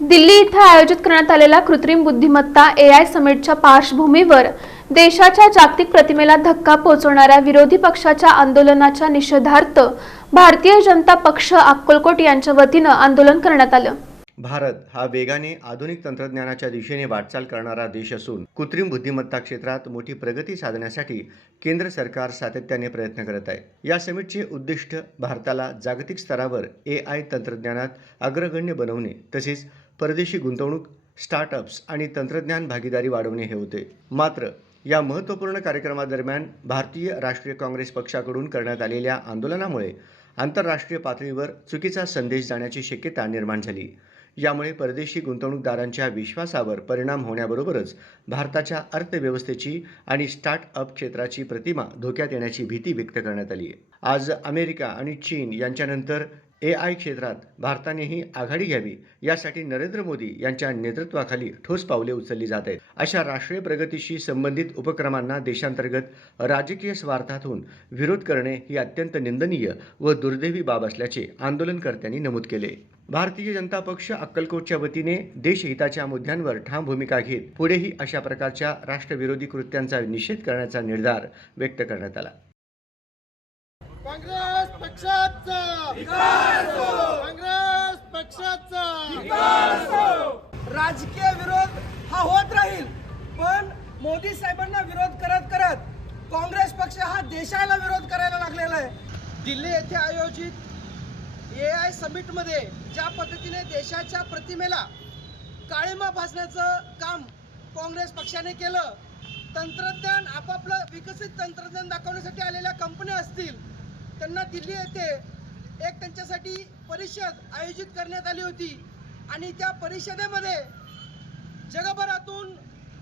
दिल्ली इथं आयोजित करण्यात आलेल्या कृत्रिम बुद्धिमत्ता AI समिटच्या पार्श्वभूमीवर देशाच्या जागतिक प्रतिमेला धक्का पोहोचवणाऱ्या विरोधी पक्षाच्या आंदोलनाच्या निषेधार्थ भारतीय जनता पक्ष अक्कलकोट यांच्या वतीनं आंदोलन करण्यात आलं। भारत हा वेगाने आधुनिक तंत्रज्ञानाच्या दिशेने वाटचाल करणारा देश असून कृत्रिम बुद्धिमत्ता क्षेत्रात मोठी प्रगती साधण्यासाठी केंद्र सरकार सातत्याने प्रयत्न करत आहे। या समिटचे उद्दिष्ट भारताला जागतिक स्तरावर AI तंत्रज्ञानात अग्रगण्य बनवणे तसेच परदेशी गुंतवणूक, स्टार्टअप्स आणि तंत्रज्ञान भागीदारी वाढवणे हे होते। मात्र या महत्त्वपूर्ण कार्यक्रमादरम्यान भारतीय राष्ट्रीय काँग्रेस पक्षाकडून करण्यात आलेल्या आंदोलनामुळे आंतरराष्ट्रीय पातळीवर चुकीचा संदेश जाण्याची शक्यता निर्माण झाली। यामुळे परदेशी गुंतवणूकदारांच्या विश्वासावर परिणाम होण्याबरोबरच भारताच्या अर्थव्यवस्थेची आणि स्टार्टअप क्षेत्राची प्रतिमा धोक्यात येण्याची भीती व्यक्त करण्यात आली आहे। आज अमेरिका आणि चीन यांच्यानंतर AI क्षेत्रात भारतानेही आघाडी घ्यावी यासाठी नरेंद्र मोदी यांच्या नेतृत्वाखाली ठोस पावले उचलली जात आहेत। अशा राष्ट्रीय प्रगतीशी संबंधित उपक्रमांना देशांतर्गत राजकीय स्वार्थातून विरोध करणे ही अत्यंत निंदनीय व दुर्दैवी बाब असल्याचे आंदोलनकर्त्यांनी नमूद केले। भारतीय जनता पक्ष अक्कलकोटच्या वतीने देशहिताच्या मुद्द्यांवर ठाम भूमिका घेत पुढेही अशा प्रकारच्या राष्ट्रविरोधी कृत्यांचा निषेध करण्याचा निर्धार व्यक्त करण्यात आला। काँग्रेस पक्षाचा काँग्रेस पक्षाचा राजकीय विरोध हा होत राहील, पण मोदी साहेबांना विरोध करत करत काँग्रेस पक्ष हा देशाला विरोध करायला लागलेला आहे। दिल्ली येथे आयोजित AI समिट मध्ये ज्या पद्धतीने देशाच्या प्रतिमेला काळिमा फासण्याचं काम काँग्रेस पक्षाने केलं, तंत्रज्ञान आपापलं विकसित तंत्रज्ञान दाखवण्यासाठी आलेल्या कंपन्या असतील, त्यांना दिल्ली येथे एक त्यांच्यासाठी परिषद आयोजित करण्यात आली होती आणि त्या परिषदेमध्ये जगभरातून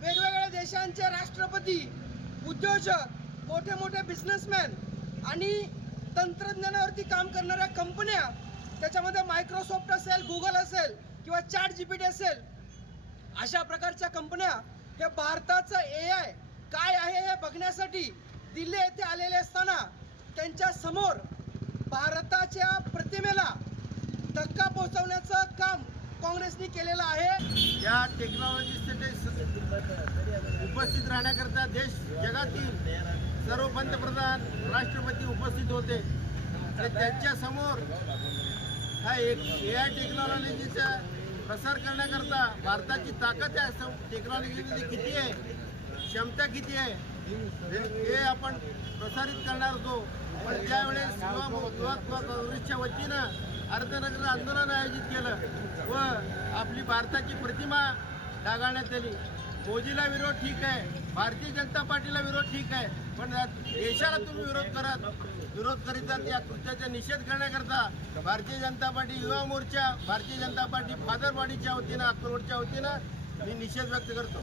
वेगवेगळ्या देशांचे राष्ट्रपती, उद्योजक, मोठे मोठे बिझनेसमॅन आणि तंत्रज्ञानावरती काम करणाऱ्या कंपन्या, त्याच्यामध्ये मायक्रोसॉफ्ट असेल, गुगल असेल किंवा ChatGPT असेल, अशा प्रकारच्या कंपन्या हे भारताचं AI काय आहे हे बघण्यासाठी दिल्ली येथे आलेले असताना त्यांच्या समोर भारताच्या प्रतिमेला धक्का पोहोचवण्याचं काम काँग्रेसने केलेलं आहे। या टेक्नॉलॉजीसाठी उपस्थित राहण्याकरता जगातील सर्व पंतप्रधान, राष्ट्रपती उपस्थित होते। त्यांच्या समोर हा AI टेक्नॉलॉजीचा प्रसार करण्याकरता भारताची ताकद आहे, टेक्नॉलॉजीमध्ये किती आहे, क्षमता किती आहे हे आपण प्रसारित करणार होतो। पण त्यावेळेस काँग्रेसच्या वतीनं अर्धनग्न आंदोलन आयोजित केलं व आपली भारताची प्रतिमा डागाळण्यात आली। मोदीला विरोध ठीक आहे, भारतीय जनता पार्टीला विरोध ठीक आहे, पण देशाला तुम्ही विरोध करीतात या कृत्याचा निषेध करण्याकरता भारतीय जनता पार्टी युवा मोर्चा, भारतीय जनता पार्टी फादरवाडीच्या वतीनं, अक्कलकोटच्या वतीनं मी निषेध व्यक्त करतो।